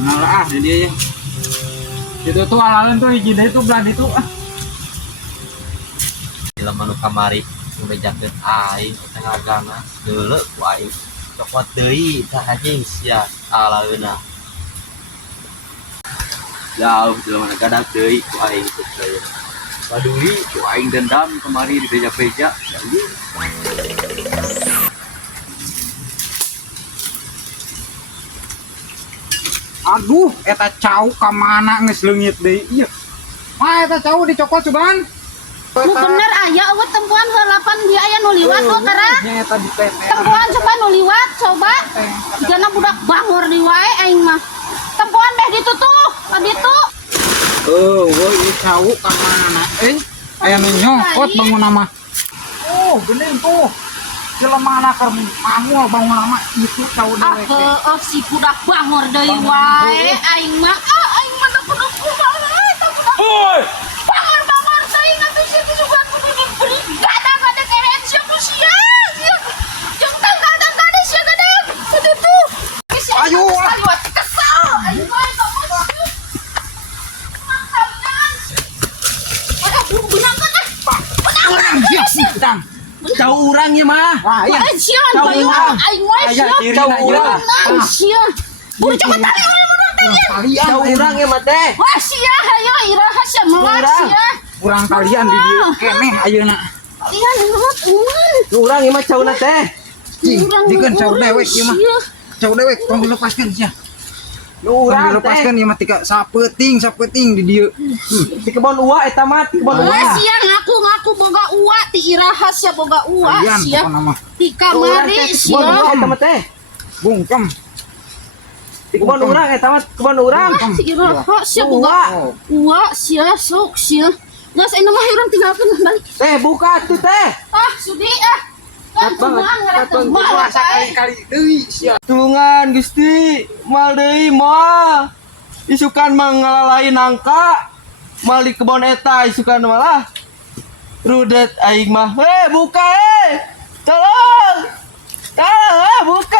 Nah dia ya. Itu tuh alalan tuh hiji deui tuh belah itu ah. Bila manu kamari bejakeun aing tengah ganas deuleu ku aing. Cokot deui tah anjing sia alaeuna. Jauh jelema gadak deui ku aing teh saya. Paduli ku aing dendam kemari di beja-beja. Aduh, eta cau ka mana geus leungit deui ieu. Mah eta cau dicokot sugan. Nu bener aya eueuh tempuan heulapan dia aya nu liwat lo tara. Nya eta di teh. Tempuan coba nu liwat coba. Jana budak bangor di wae aing mah. Tempuan beh ditu tuh, ka ditu. Woi ieu cau ka mana? Aya nu nyokot bangun nama. Oh, bener tuh. Jelema anak keur mangul bangun nama itu cau dewe. Si budak bangor deui wae aing mah. Aing mah teu kudu kumaha eta budak. Oi, Bangor teuing atuh situ juga kudu diberi gada-gada keren sia ku sia. Jeung gada-gada sia gadang. Segitu. Ayo. Kesal. Aing mah orang dia sih tang. Cau urang ieu mah. Wah, iya. sian Cau bayu urang. aing mah Aya sian. diri Cau na ieu. urang. Sia. Buru coba tali urang teh. Kalian Cau urang ieu mah teh. Wah sia hayo iraha sia melar Urang. sia. kurang kalian di dieu keneh ayeuna. Kalian mah tuan. Urang ieu mah cauna teh. Cing, dikeun cau dewek ieu mah. Cau dewek tong dilepaskeun sia. Nu Tong urang teh. dilepaskeun ieu mah tika sapeting di dieu. Di kebon uwa eta mah, di kebon uwa. Wah sia ngaku boga uwa ti iraha sia boga uwa Kalian sia. pokona mah Di kamari Kebon uwa sia. eta mah teh. bungkem. Di kebon urang eta mah kebon urang. Ah, ti iraha sia Uwa. boga uwa sia sok sia. Geus ina mah urang tinggalkeun balik. Teh buka tuh teh. Ah sudi ah. Kan Kat banget. Puasa kali-kali deui sia. Tulungan Gusti, mal deui moal. Isukan mah ngalalai nangka. Mal di kebon eta isukan malah rudet aing mah. Buka Tolong. Buka.